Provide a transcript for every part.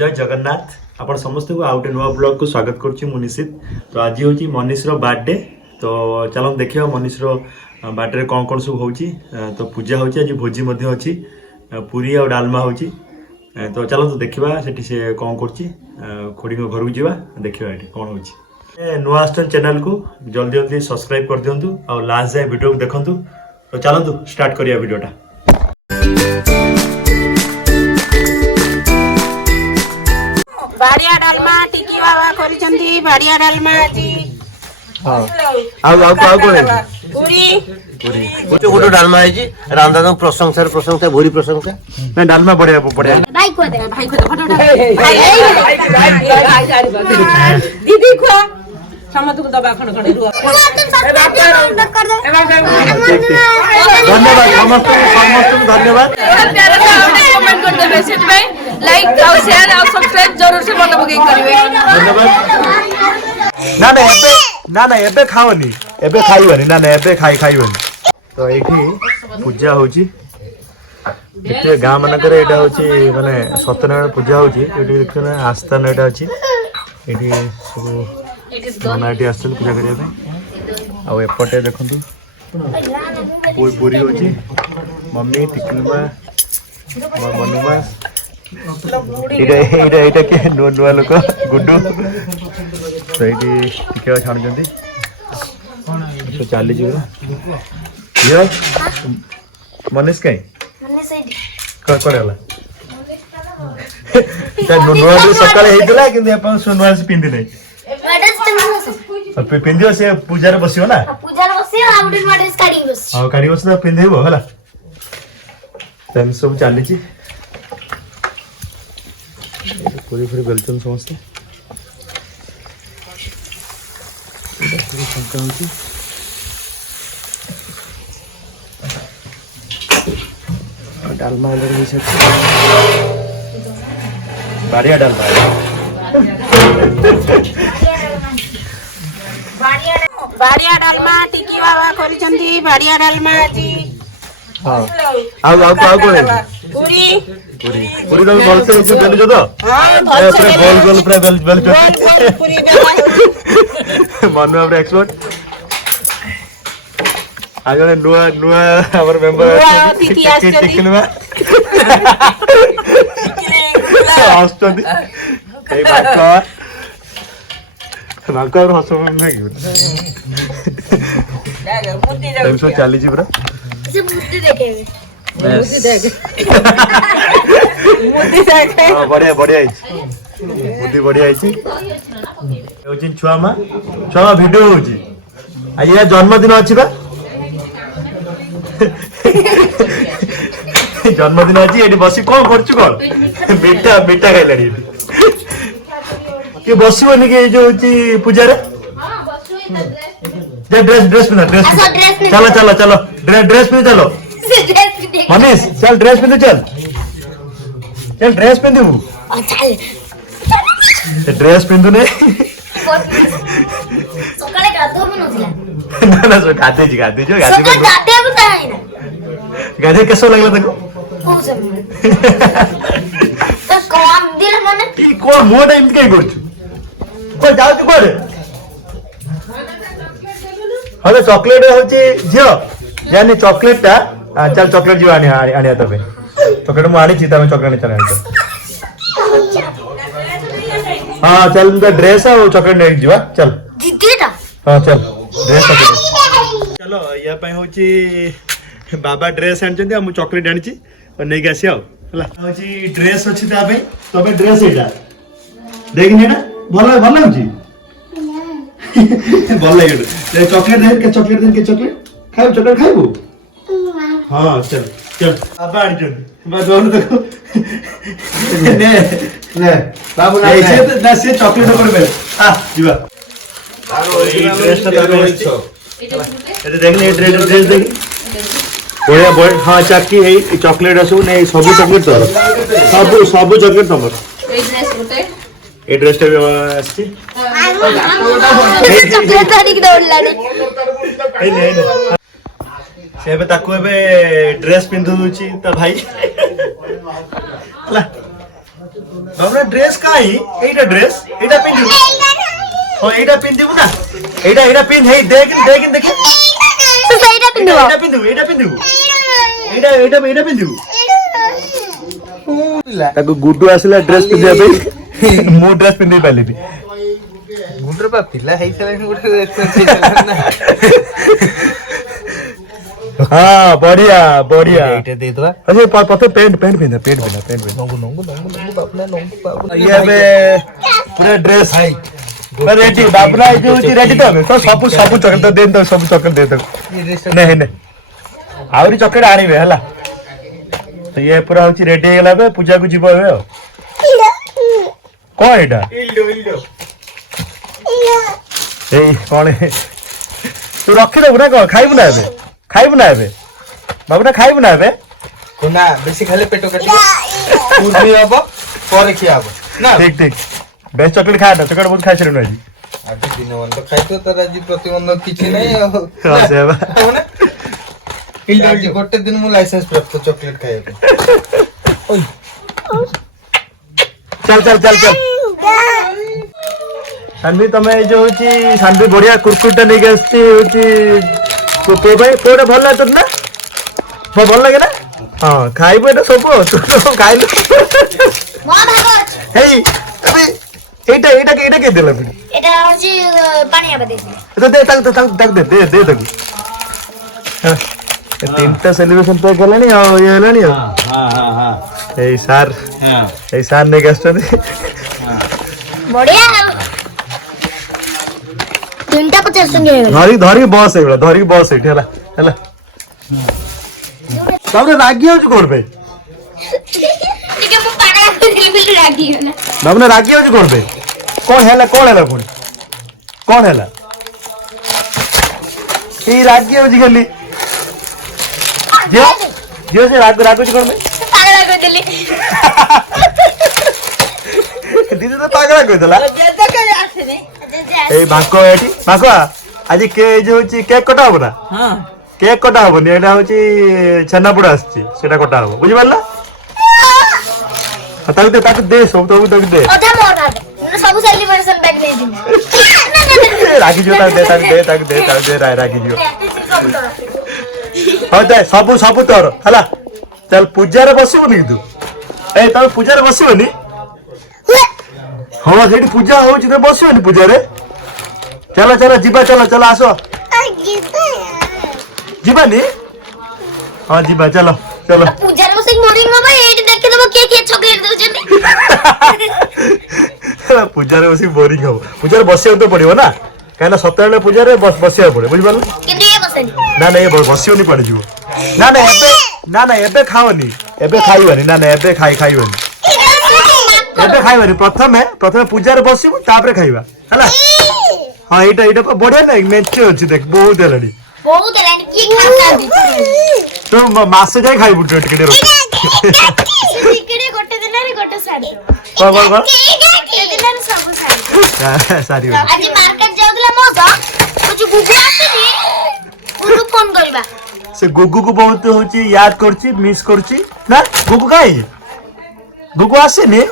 जय जगन्नाथ आपण समस्त को आउटे नुआ ब्लॉग को स्वागत करुच्ची मु निशित। तो आज हूँ मनीष बर्थडे। तो चलो देखिए मनीष बर्थडे कौन कौन सब होची। तो पूजा होची आज भोजी मध्य अच्छी पूरी और डालमा होची। तो चलो तो देखा से कौन करुच्ची खोड़ी घर को जावा देखा ये कौन होची। नुआ आसन चैनल को जल्दी जल्दी सब्सक्राइब कर दिंतु और लास्ट जाए वीडियो को देखंतु। तो चलतु स्टार्ट करिया वीडियोटा। बाड़िया डालमा टिकी बाबा करिसंती बाड़िया डालमा जी। हां आ कोन पूरी पूरी गोटे डालमा है जी रांधा तो प्रशंसा भूरी प्रशंसा ना डालमा बढ़िया बढ़िया भाई को दे फोटो दीदी को समत को दबा खण खण रुआ धन्यवाद समस्त धन्यवाद। कमेंट कर देबे सेट में लाइक और शेयर और सब्सक्राइब जरूर से मन बगे करिवे धन्यवाद। ना एबे खाओनी एबे खाइबनी ना एबे खाइबनी। तो एठी पूजा होची एते गां मानकर एटा होची माने सत्यनारायण पूजा होची। एठी देखो ना आस्थान एटा अछि एठी सब मनाटी आस्थान पूजा करिया पे। आ एपटे देखंतु पूरी होची मम्मी टिकलमा मनुमा एटा के नुआ लोक गुड्डू। तो ये टिके छाणुचंती तो चली ये मनीष कहीं नुआ सकाल होता कि नुआ से पिंधि नहीं पिंध से पूजा बसियो ना हाँ काढ़ी बस पिंधेब है सब चली पूरी पूरी बेलचन समस्ते डालमा बढ़िया डालमा बाड़िया डालमा टिकी बाबा करिसंती बाड़िया डालमा जी। हां आ कोन पूरी पूरी पूरी तो भल से जो बेलु तो हां पूरा गोल गोल पूरा बेल पूरी बेला मनु हमर एक्सपर्ट आज जने नुआ हमर मेंबर तिथि आछथि टिकलमा आस्तंती ए बाका और हसो नहीं कि सब चली जी पूरा से मुद्दे देखेबे बढ़िया बढ़िया बुद्धि बढ़िया होची छुआ मा वीडियो होची आ ये जन्मदिन अछि बा जन्मदिन अछि एठी बसी कोन करछु कोन बेटा खाइलानी के बसिबनी के जो होची पूजा रे जे ड्रेस पिना चलो ड्रेस पिन चलो मनीष चल ड्रेस पिन चल ड्रेस पिन दू ड्रेस पिंधु ने सकाळे गाधो बनोतिला ना सो गाधे जो गाधे कैसो लागला तको ओ सब तो काम दिल मने की को मो टाइम के करछु को जाउ तू कोरे हले चॉकलेट होची जियो यानी चॉकलेट ता चल चॉकलेट जो आनिया तबे चॉकलेट मु आनी छी तमे चॉकलेट चला हाँ चल ड्रेस है वो चॉकलेट नहीं जीवा चल हाँ चल ड्रेस चलो या पे होची बाबा ड्रेस आनचंती हम चॉकलेट आनी और नहीं गसी आउ हला होची ड्रेस अछि ता पे तबे ड्रेस एटा देखिने ना भलो होची भलो लागो चॉकलेट दे के चॉकलेट खाइबो हाँ चल बाबा आनचंती बा दोन देखो ने बाबू ना से चॉकलेट कर बे आ जीवा आरो ई ड्रेस ता ए देखने ड्रेस देख बढ़िया हां चाकी है चॉकलेट असु ने सब चॉकलेट तो सब चॉकलेट तमर ए ड्रेस ता आछि चॉकलेट आनी के डोलानी ए से बे ताको बे ड्रेस पिंधु छी त भाई हला बाबना ड्रेस काई एटा ड्रेस एटा पिंदिबु हां एटा पिंदिबु ना एटा पिन हे देख देखे तो सहीटा पिंदिबो एटा पिंदिबु एटा पिंदिबु ताको गुड्डू आसिला ड्रेस पिंदिया पे मो ड्रेस पिंदि पाली गुड्डू बा पिला हेई चले गुड्डू हाँ बढ़िया बढ़िया एटा दे दो अच्छा पता पेंट पिंदा नंगू बापना नंगू बाबू ये बे पूरा ड्रेस हाई रेडी बाबुला जो रेडी तो सब चॉकलेट दे दो सब चॉकलेट दे दो नहीं नहीं आउरी चॉकलेट आनिबे हला तो ये पूरा होची रेडी हेला बे पूजा को जीव बे कोन एटा इल्डो ए कोन तू रखी दे ना को खाइबु ना बे बाबुना खाइबु ना बे कोना बेसी खाले पेटो काटी पूर्णी हबो परे खियाबो ना ठीक बेस्ट चॉकलेट खा ना चॉकलेट बहुत खाइ छरे ना आज दिन वन तो खाइतो तर आज प्रतिबंधक किछि नै हां सेवा आज गोटे दिन मु लाइसेंस प्राप्त चॉकलेट खाइबो ओय चल सानवी तमे जो होची सानवी बढ़िया कुरकुरटा नै गस्ती होची तो भाई कोडा भल लाग ना भल लागे ना हां खाइबो एटा सब तू खाइलो हे अबे एटा के देला फिर এটা হচ্ছে পানি আবার দিছি तो दे तक दे हां तीनटा सेलिब्रेशन तो गलानी आ ये हलानी हां ए सार ने गेस्ट ने বড়িয়া তিনটা 50 সঙ্গে হয়ে গেল धरी बस एबला धरी बस एठी हला सबरे रागी हो कोड पे ठीक है मु पाना बिल्कुल रागी हो ना बाबने रागी हो कोड पे कौन हैला पुनी कौन हैला ई रागी हो गली जो से राग कोड में पागला कर दिली दीदी तो पागला कोइ दला जैसा कर आसे ने ए बाको एठी बाको आज के जो होची केक कटा हो ना हां केक कटा हो नि एटा होची छन्ना पुडा आछी सेटा कटा हो बुझि पारला ताकू दे सब तो दे ओथा मोटा मैं सब सेलिब्रेशन बैग दे दी रागी जो ताक दे रागी जो हां दे सब तोर हला चल पूजा रे बसिबो नि तू ए त पूजा रे बसिबो नि हां सेठी पूजा होची त बसिबो नि पूजा रे चलो जीवा चलो आसो जीवा नि हां जीवा चलो पूजा रे बसिक मोरिंग बाबा एटी देख के दबो के चॉकलेट दउ जंदी पूजा रे बसी बोरिंग हो पूजा रे बसियो तो पड़ियो ना कहना सत्यनारायण पूजा रे बसिया पड़े बुझ पारला किंतु ये बसनी ना ये बसियो नि पड़ जिवो ना एबे खाओनी एबे खाइबनी ना एबे खाइबनी एबे खाइबनी प्रथमे पूजा रे बसिबो तापरे खाइबा हला हां एटा बढ़िया ना नेचर अछि देख बहुत हेलानी की खाता दी तो मासे जाय खाइबु टिके रो टिके गोटे दिन रे गोटे साड़ी कोन के दिन रे सब साड़ी सारी आज मार्केट जाउदला मोगा कुछ गुगु आसीनी उनु फोन करबा से गुगु को बहुत होची याद करची मिस करची ना गुगु काई गुगु आसेनी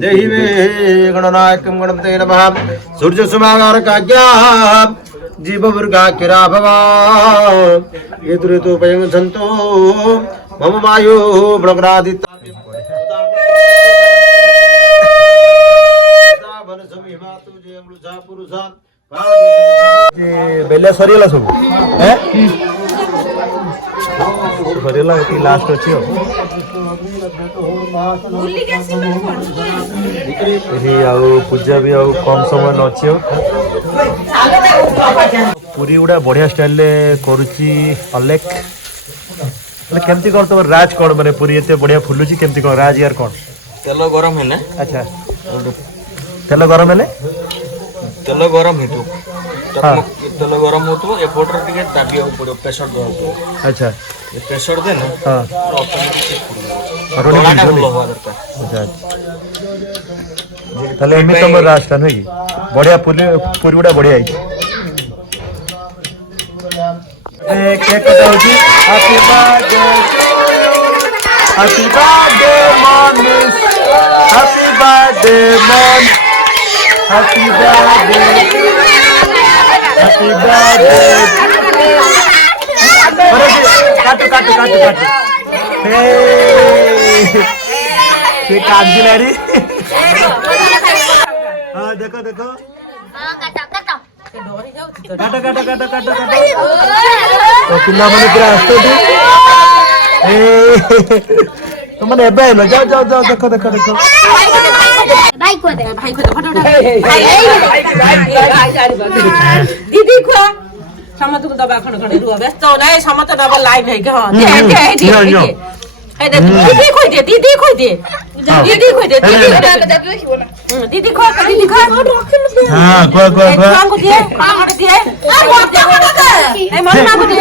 देहि मे गणनायकं गणपते नमः सूर्य सुमागार काज्ञा जीव वर्गा किरा भवा येतुरेतु पयं सन्तो मम वायु ब्रग्रादिता बेले सरीला सब हैं सरीला की लास्ट अछि हो एही आउ पूजा भी आउ कम समय न अछि हो पूरी उडा बढ़िया स्टाइल ले करूची अलेख मतलब केमती कर तो राज कोन माने पूरी एते बढ़िया फुलुची केमती कोन राज यार कोन तेल गरम है ना अच्छा तेल गरम हेले तेल गरम हेतु हाँ। तेल गरम होतो एपोटर टिके ताबिया पड़ो प्रेशर दो अच्छा ये प्रेशर दे ना हां ऑटोमेटिक अच्छा ताले एमी तुम रास्ता नहीं की बढ़िया पूरी पूरी उडा बढ़िया है केक कटा होची happy birthday happy birthday Manish happy birthday मन हैप्पी बर्थडे हैप्पी बर्थडे अरे काटो काटो काटो काटो हे कांदी रे हां देखो देखो काटो काटो काटो काटो काटो तो पिला माने पूरा आस्तोटी तो माने एबे न जाओ जाओ जाओ देखो देखो देखो भाई को दे फटो दीदी को समत को दबा खण खण रुआ व्यस्त नै समत दबा लाइव है के हां दे दीदी खोइ दे दीदी खोइ दे दीदी खोइ दे दीदी खो दीदी खो हां को को दे काम दे ए मन ना को दे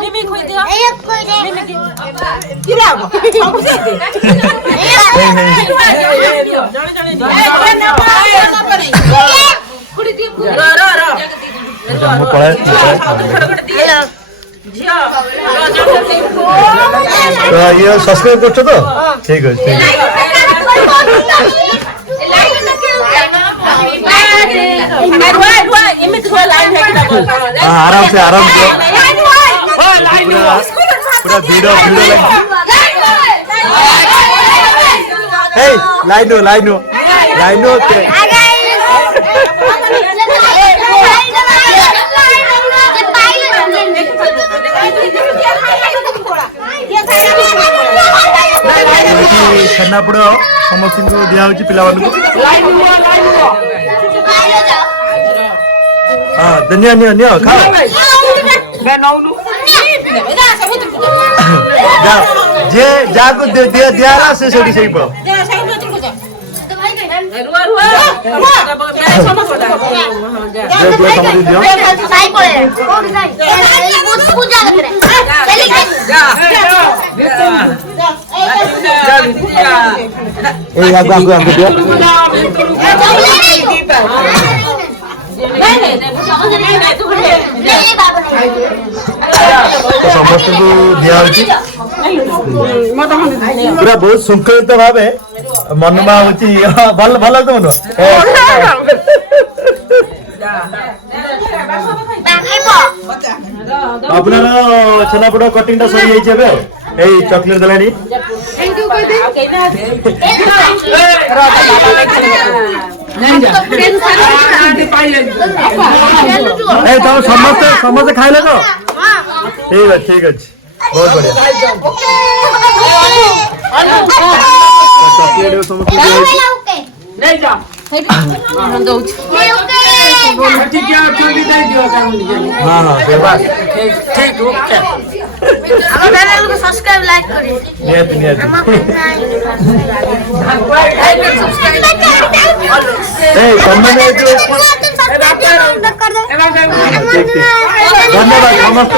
मिमी खोइ दे किरा अब से दे तो ये सब्सक्राइब करछो तो ठीक है ठीक है आराम से पूरा वीडियो लाइनो के छेनापोड़ समस्त को दिया होची पिला मान को हां धनिया नियो खाओ मैं नौलू जा जे जाको दिया ला से सही पड़ो रुआ मैं समझ पड़ा जो समझ दियो पूजा कर रहे ए आगो दियो तो समस्त को दिया होची पूरा बहुत शृंखलित भावे मनमा होची भल भल तो मन আপনার ছানাপোড় কটিংটা সরি যাইছে এবে এই চকলেট দেলানি थैंक यू কই দে এই তো সমস্ত সমস্ত খাইলে তো ঠিক আছে বহুত বড়িয়া চকলেট সমস্ত नहीं जा आनंद होछ ठीक है चोली दे दियो हां बस ठीक ओके हम चैनल को सब्सक्राइब लाइक करिए नियत ए कमेंट जो धन्यवाद समस्त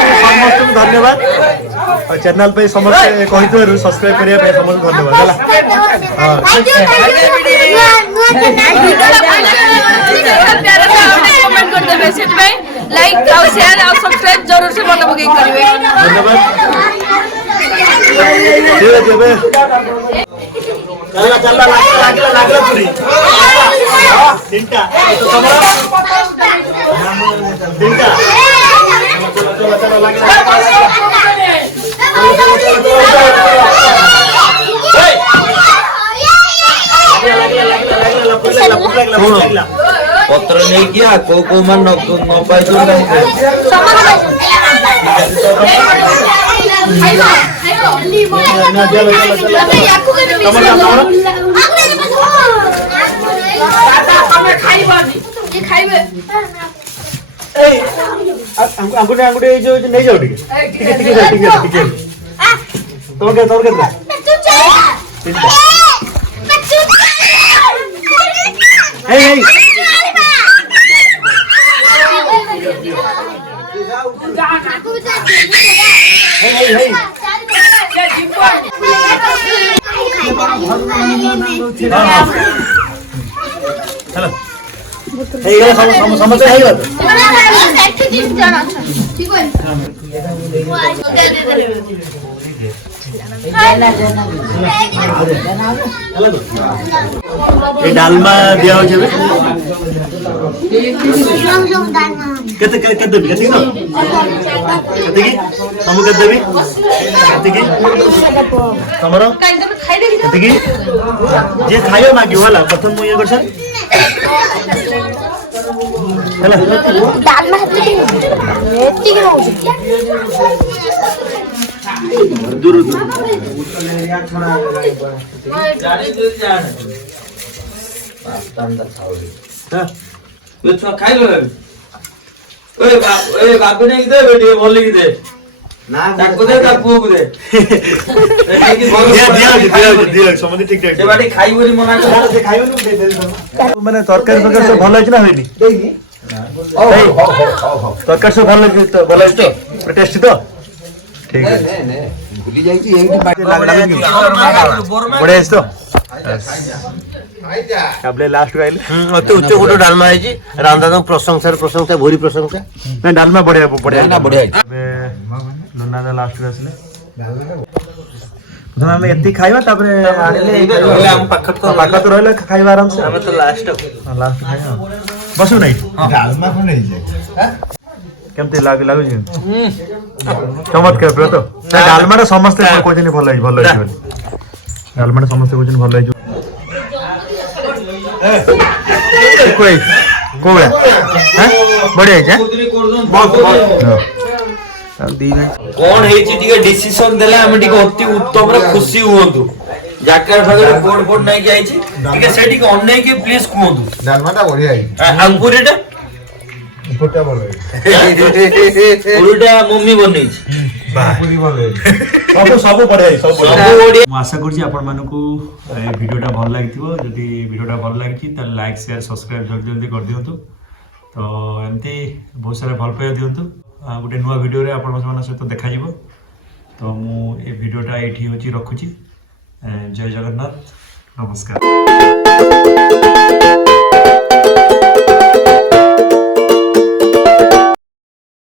धन्यवाद और चैनल पे समस्त कहितु सब्सक्राइब करिया पे समस्त धन्यवाद हां कमेंट कर देबे सेट में लाइक और शेयर और सब्सक्राइब जरूर से मन बगे करिवे धन्यवाद ठीक है बे चला लागला पूरी तीनटा तो समरा तीनटा चला लागला पत्र नहीं किया को मन न पाई तो अंगुठी अंगुठी जो नहीं जाओ ठीक तो क्या ସମସ୍ତେ ଖାଇବା ତ ये डालमा दिया हो जब केते केते देबी केते की केते की हम केते देबी केते की तमरो केते की जे खायो मागी होला प्रथम मु ये करछ ହେଲା डालमा हेती के नउछ दूर दूर ये छुआ खाइ लो ओए बाबू ने दे बेटी बोल लिख दे ना ताको दे ता पुओ को दे दिया समझ ठीक ठाक से बाटी खाइ बोली मना कर से खाइयो न दे दे माने तरकारी प्रकार सब भल अछि ना होइनी तरकारी सब भल अछि तो टेस्टी तो ठीक है भूली जाई छी एही बाटे बड़े अछि तो आपले लास्ट को आइले अति उच्च कोट डालमा है जी रामदादा प्रशंसा भूरी प्रशंसा ना डालमा बढ़िया बढ़िया ना बढ़िया नन्ना दा लास्ट को आसले तो हम एत्ती खाइबा तापरे आनिले हम पाखत तो रहले खाइबा आराम से हम तो लास्ट खाइबा बसु नै डालमा को नै जे केमते लागु जे चमत्कार प्र तो डालमा रे समस्त कोजनी भल भल डालमा रे समस्त कोजनी भल कोई कोबे हैं बढ़िया है कौन है जी टिके डिसीजन देले हम टिके अति उत्तम रे खुशी हुंतु जाकर भागरे बोर्ड बोर्ड नहीं जाई छी टिके से टिके अन्य के प्लीज कहंतु डालमाटा बढ़िया है अंकुरेटा पुटा बोल पुरुटा मम्मी बनै छी पूरी बोल सब बढ़िया सब सब ओडी ମୁଁ ଆଶା କରୁଛି ଆପଣମାନଙ୍କୁ ଏ ଭିଡ଼ିଓଟା ଭଲ ଲାଗିଥିବ ଯଦି ଭିଡ଼ିଓଟା ଭଲ ଲାଗିଛି ତାହେଲେ ଲାଇକ୍ ସେୟାର ସବସ୍କ୍ରାଇବ୍ ଜଲ୍ଦି ଜଲ୍ଦି କରିଦିଅନ୍ତୁ ତ ଏମିତି ବହୁତ ସାରା ଭଲ ପାଇବା ଦିଅନ୍ତୁ ଗୋଟେ ନୂଆ ଭିଡ଼ିଓରେ ଆପଣମାନଙ୍କ ସହିତ ଦେଖାଯିବ ତ ମୁଁ ଏ ଭିଡ଼ିଓଟା ଏଇଠି ହେଉଛି ରଖୁଛି ଜୟ ଜଗନ୍ନାଥ ନମସ୍କାର।